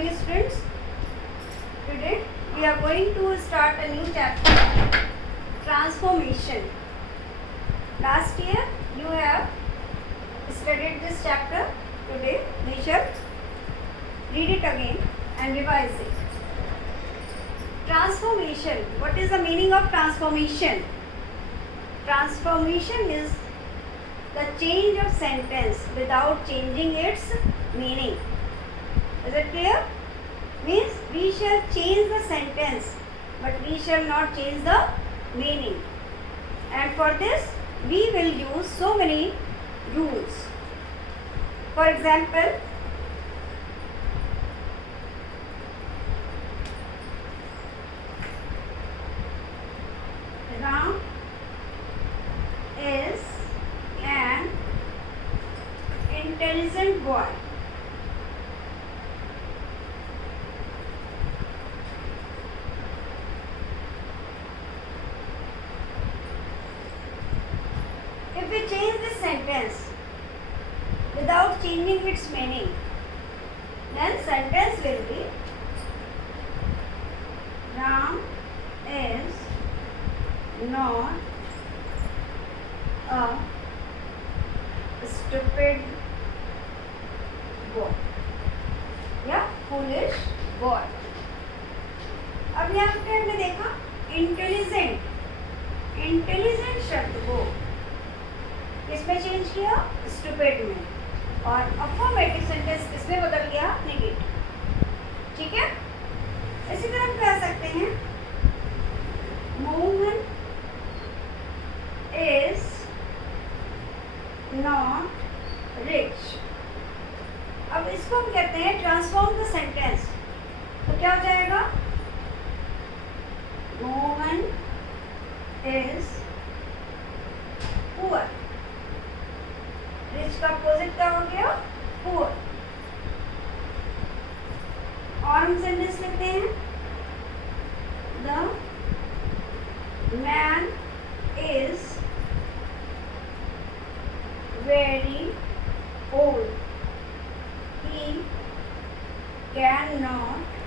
morning students. Today we are going to start a new chapter, transformation. Last year you have studied this chapter. Today we shall read it again and revise it. Transformation. What is the meaning of transformation? Transformation is the change of sentence without changing its meaning. Is it clear? Means we shall change the sentence but we shall not change the meaning. And for this we will use so many rules. For example, Ram is an intelligent boy. If we change this sentence without changing its meaning, then sentence will be Ram is not a stupid boy या foolish boy. अब यहाँ पे हमने देखा intelligent शब्द को किसमें change किया? स्टूपिड में. और अफर्मेटिव सेंटेंस किसमें बदल गया? नेगेटिव. ठीक है. इसी तरह हम कह सकते हैं मोहन is not rich. अब इसको हम कहते हैं ट्रांसफॉर्म द सेंटेंस. तो क्या हो जाएगा? Mohan is poor. रिच का अपोजिट क्या हो गया? पुअर. और हम सेंटेंस लिखते हैं the man is very old. He cannot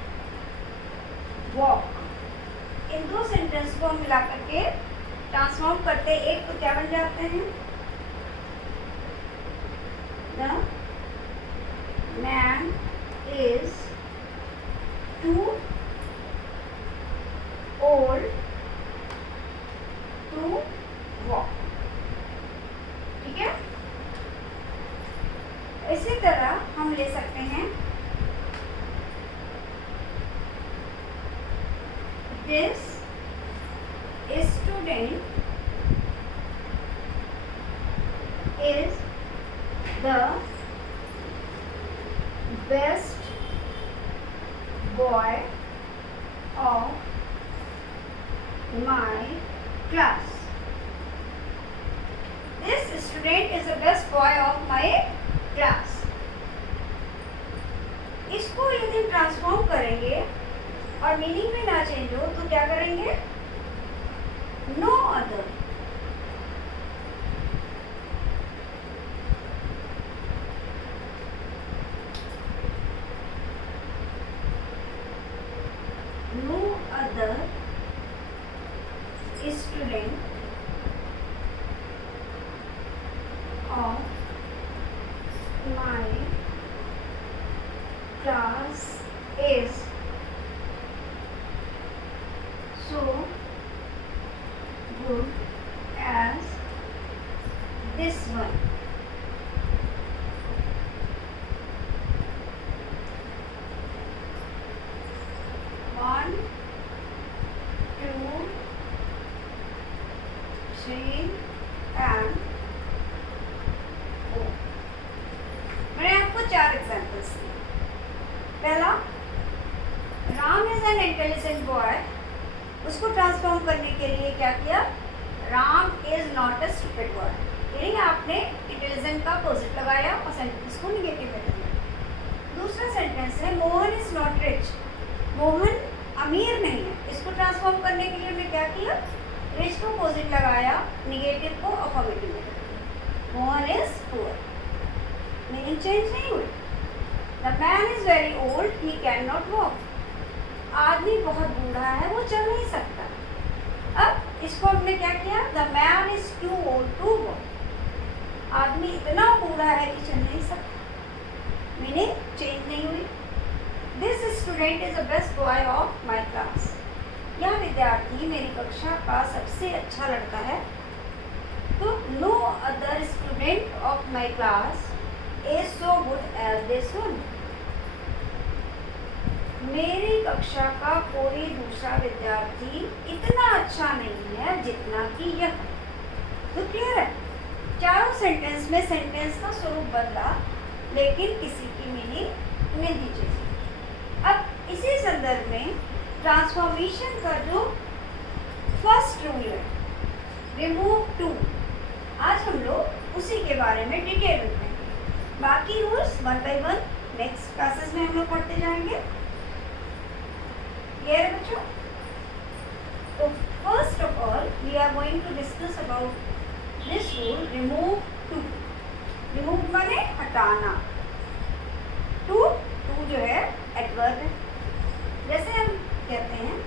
walk. इन दो सेंटेंस को हम मिला करके ट्रांसफॉर्म करते हैं. एक तो क्या बन जाते हैं? The man is too old to walk. ठीक है. इसी तरह हम ले सकते हैं this student is the best boy of my class. This student is the best boy of my class. इसको यदि हम ट्रांसफॉर्म करेंगे और मीनिंग में ना चेंज हो तो क्या करेंगे? No other. No other student of my class is so good as this one. One, two, three, and four. मैंने आपको 4 एग्जाम्पल्स दिए. पहला, Ram is an intelligent boy. उसको ट्रांसफॉर्म करने के लिए क्या किया? Ram is not a stupid boy. यानी आपने इंटेलिजेंट का अपोजिट लगाया और सेंटेंस को निगेटिव कर दिया. दूसरा सेंटेंस है Mohan is not rich. Mohan अमीर नहीं है. इसको ट्रांसफॉर्म करने के लिए हमने क्या किया? रिच को अपोजिट लगाया, निगेटिव को अफर्मेटिव में कर दिया. Mohan is poor. Meaning change नहीं हुई. The man is very old he can not walk. आदमी बहुत बूढ़ा है, वो चल नहीं सकता। अब इसको हमने क्या किया, the man is too old to walk. आदमी इतना बूढ़ा है कि चल नहीं सकता। मीनिंग चेंज नहीं हुई। This student is the best boy of my class. यह विद्यार्थी मेरी कक्षा का सबसे अच्छा लड़का है। तो no other student of my class is so good as this one. मेरी कक्षा का कोई दूसरा विद्यार्थी इतना अच्छा नहीं है जितना कि यह। तो क्लियर है, चारों सेंटेंस में सेंटेंस का स्वरूप बदला लेकिन किसी की मीनिंग नहीं चेंज। अब इसी संदर्भ में ट्रांसफॉर्मेशन का जो फर्स्ट रूल है, रिमूव टू, आज हम लोग उसी के बारे में डिटेल में पढ़ेंगे। बाकी rules one by one next classes में हम लोग पढ़ते जाएंगे। क्लियर है बच्चों? तो first of all we are going to discuss about this rule, remove too. Remove माने हटाना। टू जो है एडवर्ब है। जैसे हम कहते हैं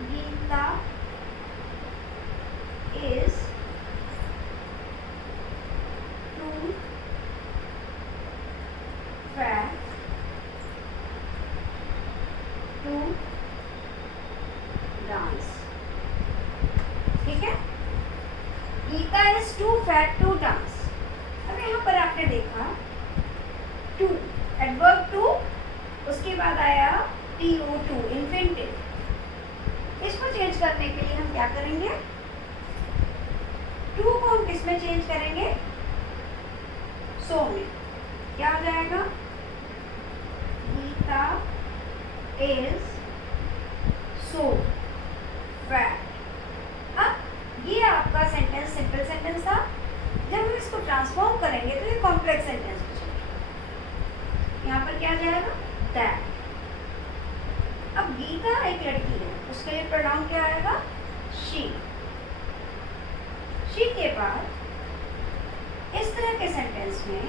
Geeta is too fat to dance. ठीक है, Geeta is too fat to dance. अब यहाँ पर आपने देखा टू, एडवर्ब टू, उसके बाद आया TO2 इन्फिनिटिव। इसको चेंज करने के लिए हम क्या करेंगे, टू को हम किस में चेंज करेंगे, सो में। क्या आ जाएगा, गीता इज सो फैट। अब ये आपका सेंटेंस सिंपल सेंटेंस था। जब हम इसको ट्रांसफॉर्म करेंगे तो ये कॉम्प्लेक्स सेंटेंस हो जाएगा। यहाँ पर क्या आ जाएगा, दैट। अब गीता एक लड़की है, उसके लिए प्रोनाउन क्या आएगा, शी। शी के बाद इस तरह के सेंटेंस में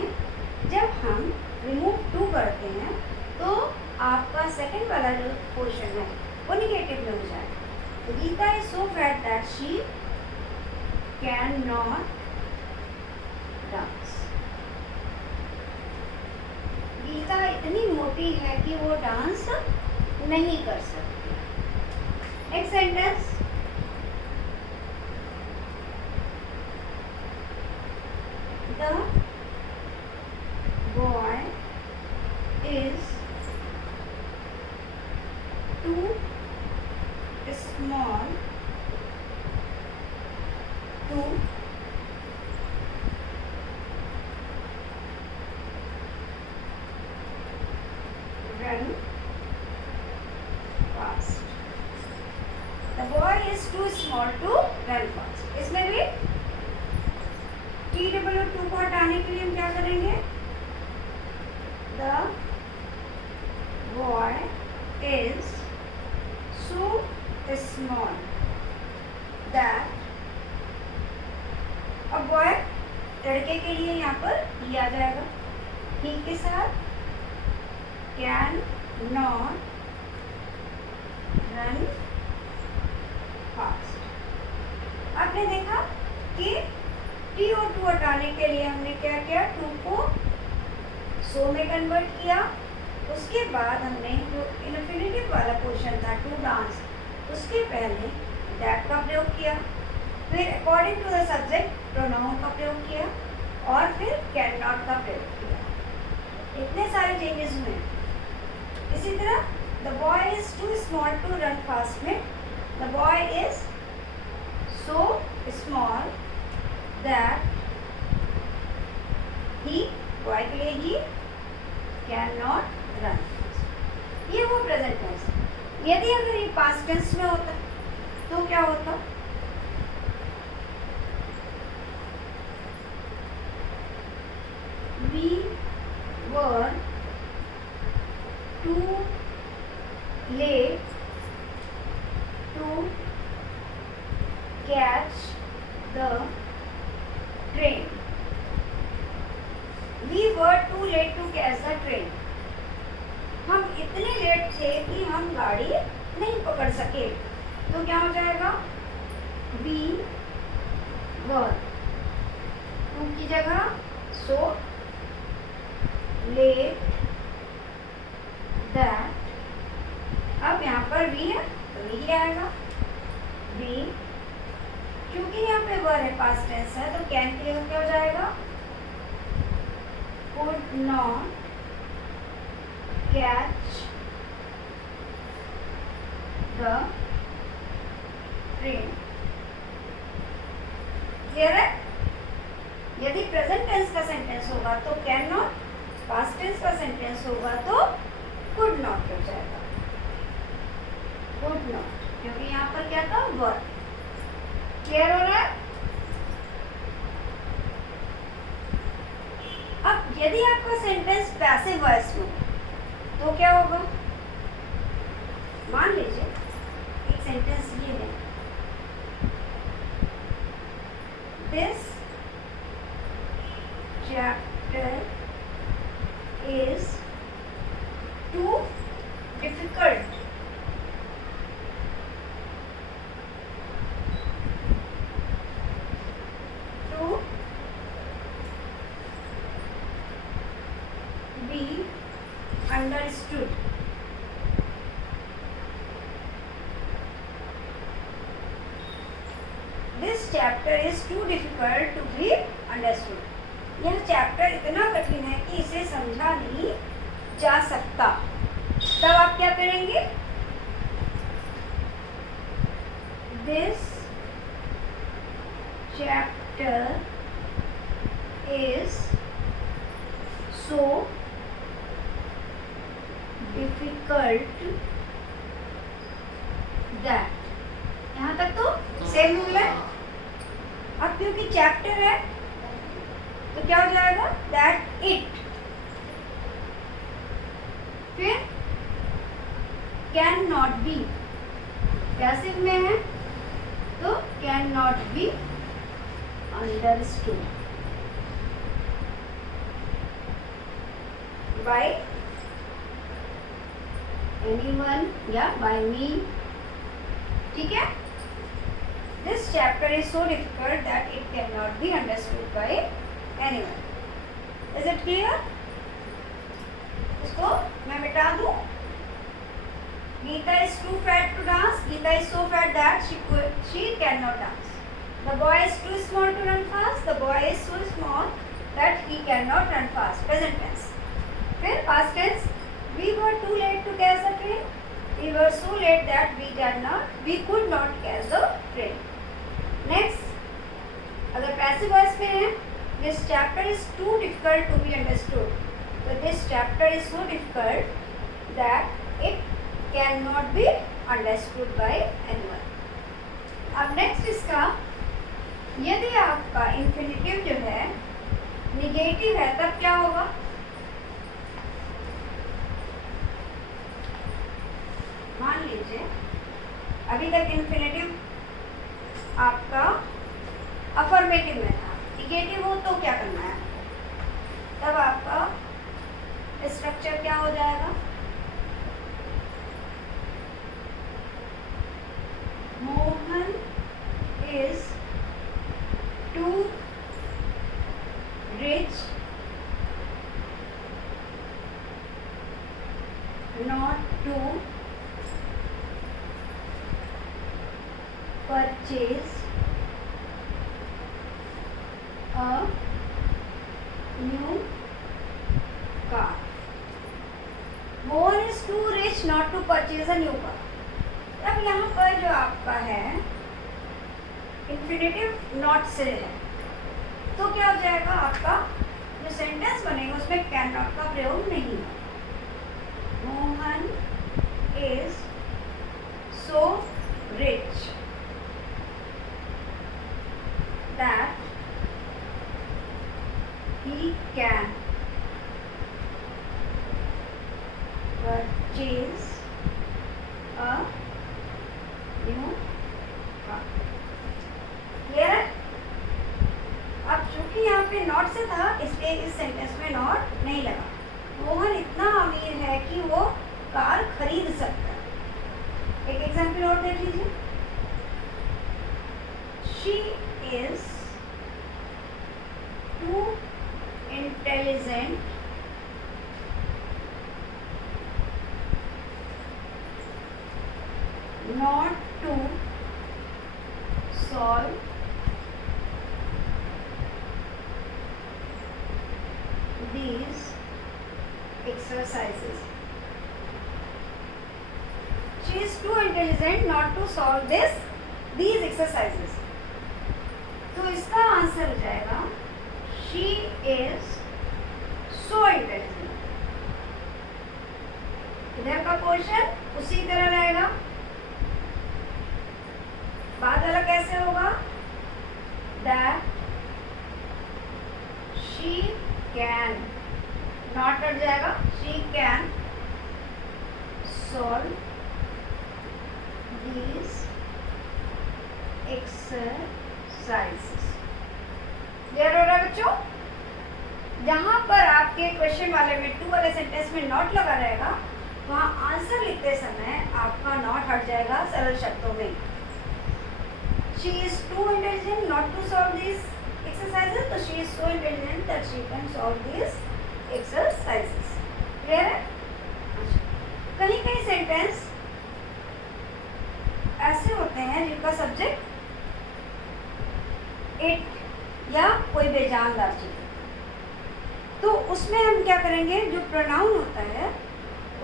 जब हम रिमूव टू करते हैं तो आपका सेकंड वाला जो पोर्शन है वो निगेटिव में हो जाएगा। तो Geeta is so fat that she can not dance. Geeta इतनी मोटी है कि वो डांस नहीं कर सकती। Next sentence, the boy is too small to run fast. The boy is too small to run fast. इसमें भी TW2 को हटाने के लिए हम क्या करेंगे, the boy is so small that, अब boy लड़के के लिए यहाँ पर ये आ जाएगा, he के साथ कैन नॉट रन फास्ट। आपने देखा कि TO2 हटाने के लिए हमने क्या किया, टू को सो में कन्वर्ट किया। उसके बाद हमने जो इन्फिनिटिव वाला पोर्शन था टू डांस, उसके पहले दैट का प्रयोग किया, फिर according to the subject pronoun का प्रयोग किया और फिर कैन नॉट का प्रयोग किया। इतने सारे चेंजेस हुए। इसी तरह the boy is too small to run fast में the boy is so small that he, boy के लिए ही कैन नॉट रन। ये वो प्रेजेंट टेंस। यदि अगर ये पास्ट टेंस में होता तो क्या होता, we were too late to catch the train. We were too late to catch the train. हम इतने लेट थे कि हम गाड़ी नहीं पकड़ सके. तो क्या हो जाएगा? We were to की जगह so late that. अब यहाँ पर we है तो we आएगा. We क्योंकि यहाँ पे वर है, पास्ट टेंस है, तो कैन के लिए क्या हो जाएगा? could not catch the train. Clear है? यदि प्रेजेंट टेंस का सेंटेंस होगा तो कैन नॉट, पास्ट टेंस का सेंटेंस होगा तो कुड नॉट हो जाएगा. कुड नॉट, क्योंकि यहाँ पर क्या था? वर. क्लियर हो रहा है? अब यदि आपका सेंटेंस पैसिव वॉइस में तो क्या होगा? मान लीजिए एक सेंटेंस ये है, this chapter is too difficult to be understood. This chapter is too difficult to be understood. यह चैप्टर इतना कठिन है कि इसे समझा नहीं जा सकता. तब आप क्या करेंगे? This chapter is so difficult that. यहाँ तक तो सेम रूल है. अब क्योंकि चैप्टर है तो क्या हो जाएगा? That it. फिर कैन नॉट बी, पैसिव में है तो can not be understood by anyone या by me. ठीक है? This chapter is so difficult that it cannot be understood by anyone. Is it clear? इसको मैं मिटा दूँ. Geeta is too fat to dance. Geeta is so fat that she cannot dance. The boy is too small to run fast. The boy is so small that he cannot run fast. Present tense. फिर past tense. We were too late to catch the train. We were so late that we could not catch the train. Next, अगर passive voice में है, this chapter is too difficult to be understood. So this chapter is so difficult that it cannot be understood by anyone. अब next इसका, यदि आपका infinitive जो है negative है तब क्या होगा? मान लीजिए अभी तक इन्फिनेटिव आपका अफर्मेटिव में था, निगेटिव हो तो क्या करना है? तब आपका स्ट्रक्चर क्या हो जाएगा? Mohan is too rich not to purchase a new car. Mohan is too rich not to purchase a new car. अब यहाँ पर जो आपका है infinitive not से है तो क्या हो जाएगा? आपका जो सेंटेंस बनेगा उसमें कैन नॉट का प्रयोग नहीं है. Mohan is so rich that he can purchase a new car. Clear है? अब चूंकि पे नॉट से था, इसलिए इस सेंटेंस में नॉट नहीं लगा। मोहन इतना अमीर है कि वो कार खरीद सकता है। एक एग्जाम्पल और देख लीजिए। She is to intelligent not to solve these exercises. She is too intelligent not to solve these exercises. तो इसका आंसर हो जाएगा she is so intelligent. इधर का क्वेश्चन उसी तरह रहेगा। बात वाला कैसे होगा? That she can, not cut जाएगा, she can solve these exercises. Clear हो रहा है बच्चों? जहां पर आपके क्वेश्चन वाले में टू वाले सेंटेंस में नॉट लगा रहेगा, वहां आंसर लिखते समय आपका नॉट हट जाएगा सरल शब्दों में। She is too intelligent not to solve these exercises, so she is so intelligent that she can solve these exercises. Clear है? कहीं कहीं सेंटेंस ऐसे होते हैं जिनका सब्जेक्ट इट या कोई बेजानदार चीज, तो उसमें हम क्या करेंगे, जो प्रोनाउन होता है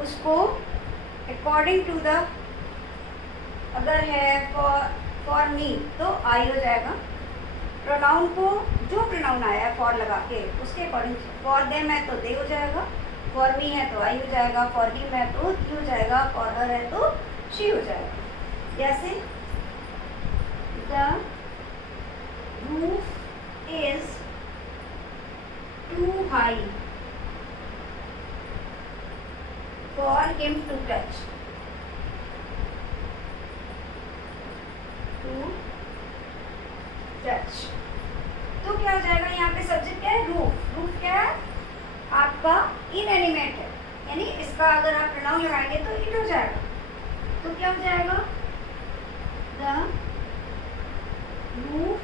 उसको अकॉर्डिंग टू द, अगर है फॉर मी तो आई हो जाएगा। प्रोनाउन को जो प्रोनाउन आया है फॉर लगा के उसके अकॉर्डिंग, फॉर देम है तो दे हो जाएगा, फॉर मी है तो आई हो जाएगा, फॉर हिम है तो ही हो जाएगा, फॉर हर है तो शी हो जाएगा। जैसे the roof is too high for him to touch. Touch तो क्या हो जाएगा, यहाँ पे सब्जेक्ट क्या है, रूफ। रूफ क्या है आपका, इनएनिमेट है, यानी इसका अगर आप प्रोनाउन लगाएंगे तो इट हो जाएगा। तो क्या हो जाएगा, the roof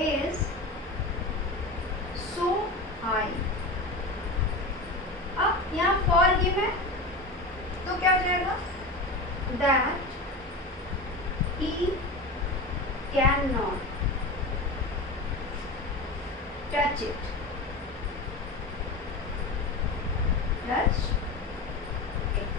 is so high. अब यहाँ फॉर हिम है तो क्या हो जाएगा, that he cannot touch it. Touch it.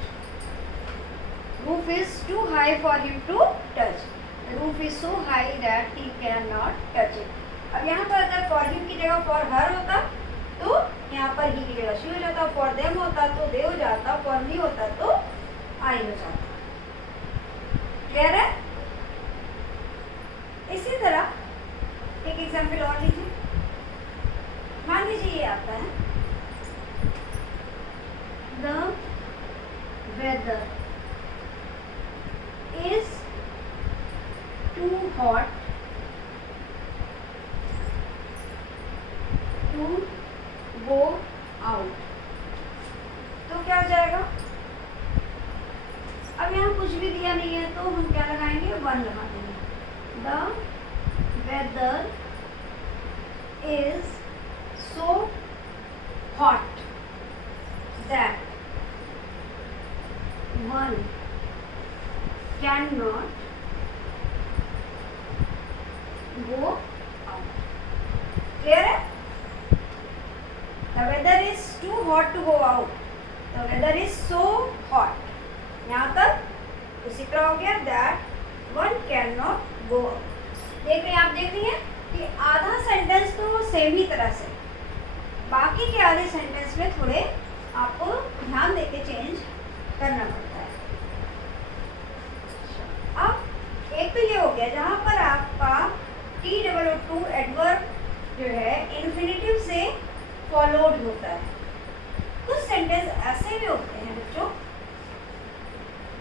Roof is too high for him to touch. The roof is so high that he cannot touch it. अब यहाँ पर अगर for him की जगह for her होता तो यहाँ पर he की जगह she हो जाता, for them होता तो they हो जाता, for me होता तो I हो जाता। क्लियर है? इसी तरह एक एग्जाम्पल और लीजिए। मान लीजिए ये आता है, the weather is too hot to go out. तो क्या हो जाएगा, अब यहाँ कुछ भी दिया नहीं है तो हम क्या लगाएंगे, वन लगा देंगे। The weather is so hot that one cannot go out. Clear है? The weather is too hot to go out. The weather is so hot. यहाँ तक उसी तरह हो गया, that one cannot go out. देख रहे हैं, आप देख रही हैं कि आधा सेंटेंस तो सेम ही तरह से, बाकी के आधे सेंटेंस में थोड़े आपको ध्यान देके चेंज करना पड़ता है। अब एक तो ये हो गया जहाँ पर आपका TOO एडवर्ब जो है इन्फिनेटिव से फॉलोड होता है। कुछ सेंटेंस ऐसे भी होते हैं बच्चों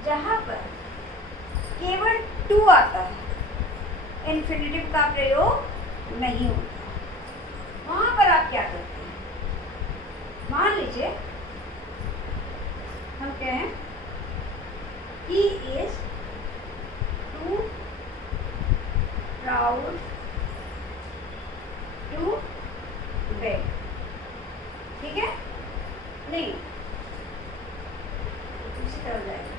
जहाँ पर केवल टू आता है, इन्फिनेटिव का प्रयोग नहीं होता। वहां पर आप क्या करते हैं? मान लीजिए हम कहें he is too proud to beg, ठीक है? नहीं, दूसरी तरफ जाएगा।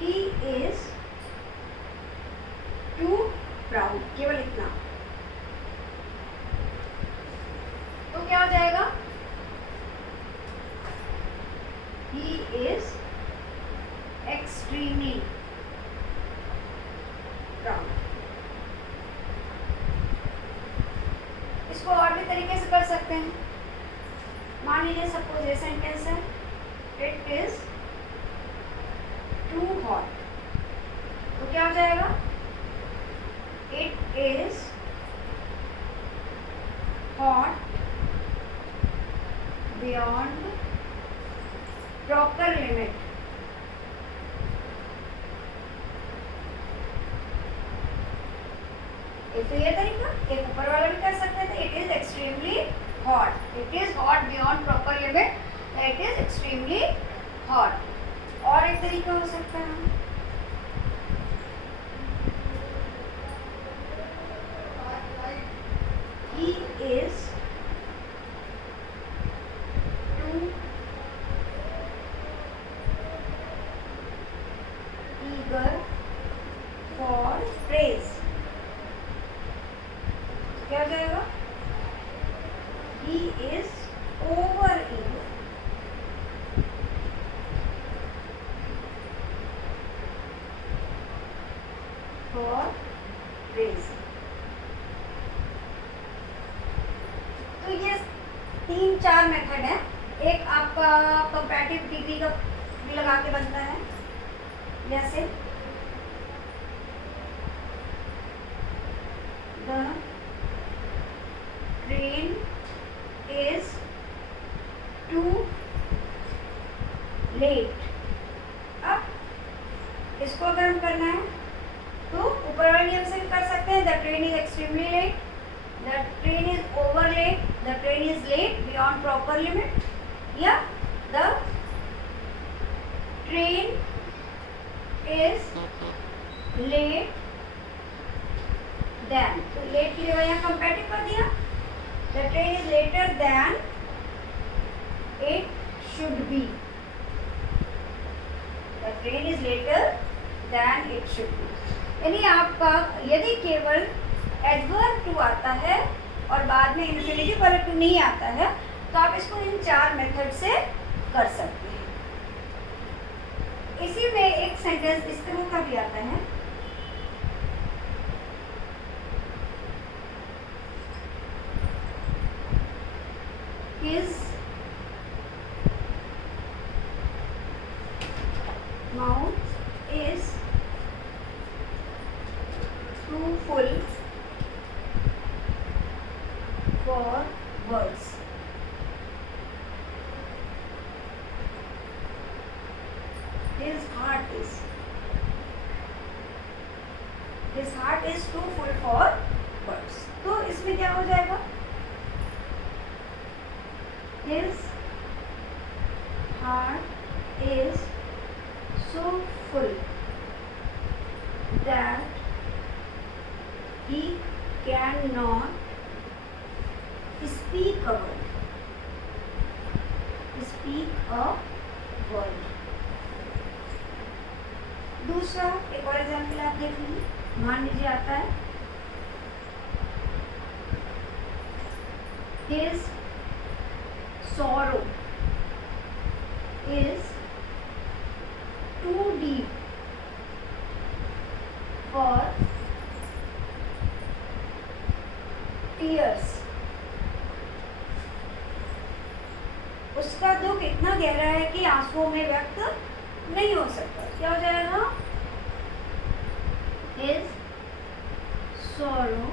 He is too proud, केवल इतना। तो क्या हो जाएगा? He is extremely proud। इसको और भी तरीके से कर सकते हैं। मान लीजिए सपोज ये सेंटेंस है, इट इज टू हॉट, तो क्या हो जाएगा? It is hot beyond proper limit. एक तो ये तरीका, एक ऊपर वाला भी कर सकते थे, it is extremely hot, it is hot beyond proper limit, it is extremely hot. और एक तरीका हो सकता है, he is too eager for praise, क्या हो जाएगा? He is over eager for praise। तो ये 3-4 मेथड है। एक आपका कंपैरेटिव डिग्री का भी लगा के बनता है, जैसे the train is too late. अब इसको अगर हम करना है तो ऊपर वाले नियम से भी कर सकते हैं, the train is extremely late, the train is over late, the train is late beyond proper limit, या the train is late than. तो लेट के लिए यहाँ कंपैरेटिव कर दिया, the train is later than it should be, the train is later than it should be. यानी आपका यदि केवल एडवर्ब टू आता है और बाद में इन्फिनेटिव वाला टू नहीं आता है, तो आप इसको इन 4 मेथड से कर सकते हैं। इसी में एक सेंटेंस इस तरह का भी आता है, his mouth is too full for words। His heart is too full for words। तो इसमें क्या हो जाएगा? His heart is so full that he cannot speak a word। दूसरा एक और एग्जाम्पल आप देख लीजिए। मान लीजिए आता है his sorrow is too deep for tears। उसका दुख इतना गहरा है कि आंसुओं में व्यक्त नहीं हो सकता। क्या हो जाएगा? His sorrow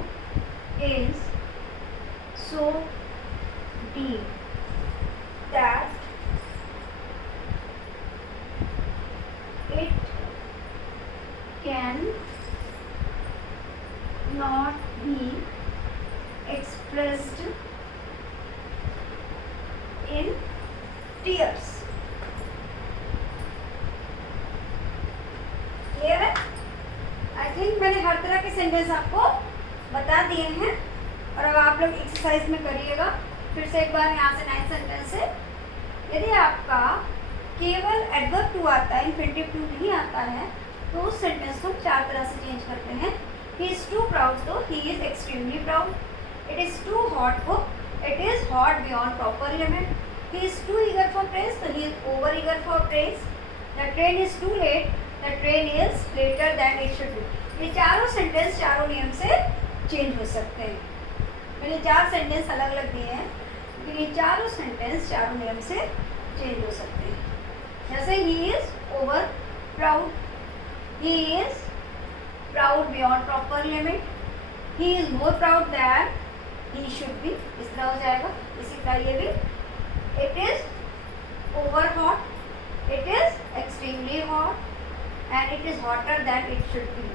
is so deep that it can not be expressed in tears. Clear है? आई थिंक मैंने हर तरह के सेंटेंस आपको बता दिए हैं और अब आप लोग एक्सरसाइज में करिएगा। फिर से एक बार यहाँ से 9th सेंटेंस से, यदि आपका केवल एडवर्ब टू आता है, इन्फिनिटिव टू नहीं आता है, तो उस सेंटेंस को 4 तरह से चेंज करते हैं। ही इज़ टू प्राउड, तो he is extremely proud. It is too hot, तो it is hot beyond proper limit. He is too eager for praise, तो he is over eager for praise. The train is too late, the train is later than it should be. ये चारों sentence चारों नियम से change हो सकते हैं। मैंने 4 सेंटेंस अलग अलग दिए हैं, लेकिन ये चारों सेंटेंस चारों नियम से चेंज हो सकते हैं। जैसे he is over proud, he is proud beyond proper limit, he is more proud than he should be, इस तरह हो जाएगा। इसी तरह ये भी, it is over hot, it is extremely hot and it is hotter than it should be.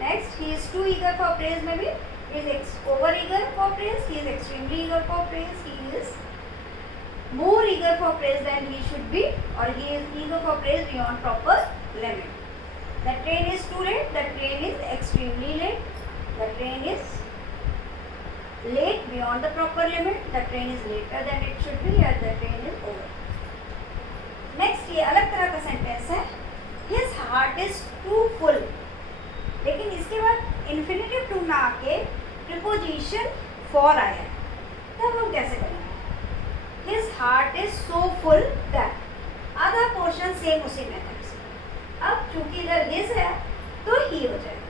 Next, he is too eager for praise में भी, he is over eager for praise, he is extremely eager for praise, he is more eager for praise than he should be, or he is eager for praise beyond proper limit. The train is too late, the train is extremely late, the train is late beyond the proper limit, the train is later than it should be, or the train is over. Next, ये अलग तरह का sentence है, his heart is too full, लेकिन इसके बाद infinitive to ना आके प्रीपोजिशन फॉर आया है, तब हम कैसे करेंगे? His heart is so full that, आधा पोर्शन सेम उसी मेथड से। अब चूंकि इधर हिज है तो ही हो जाएगा,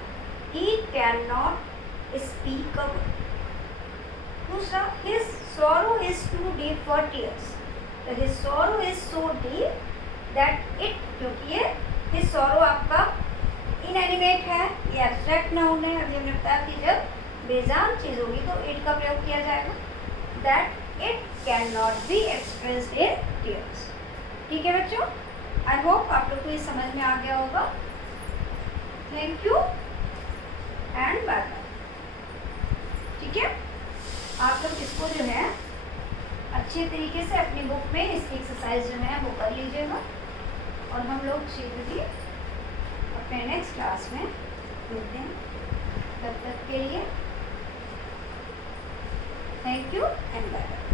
he can not speak a word. दूसरा, his sorrow is too deep for tears, तो his sorrow is so deep that it, क्योंकि ये हिज सॉरो आपका इनएनिमेट है, ये एब्स्ट्रैक्ट नाउन है। अभी हमने बताया कि जब बेजान चीज़ होगी तो इट का प्रयोग किया जाएगा। That it can not be expressed in tears. ठीक है बच्चों, आई होप आप लोग को ये समझ में आ गया होगा। Thank you and bye bye. ठीक है, आप लोग इसको जो है अच्छे तरीके से अपनी बुक में इसकी एक्सरसाइज जो है वो कर लीजिएगा, और हम लोग शीघ्र ही अपने नेक्स्ट क्लास में मिलते हैं। तब तक के लिए thank you and bye bye.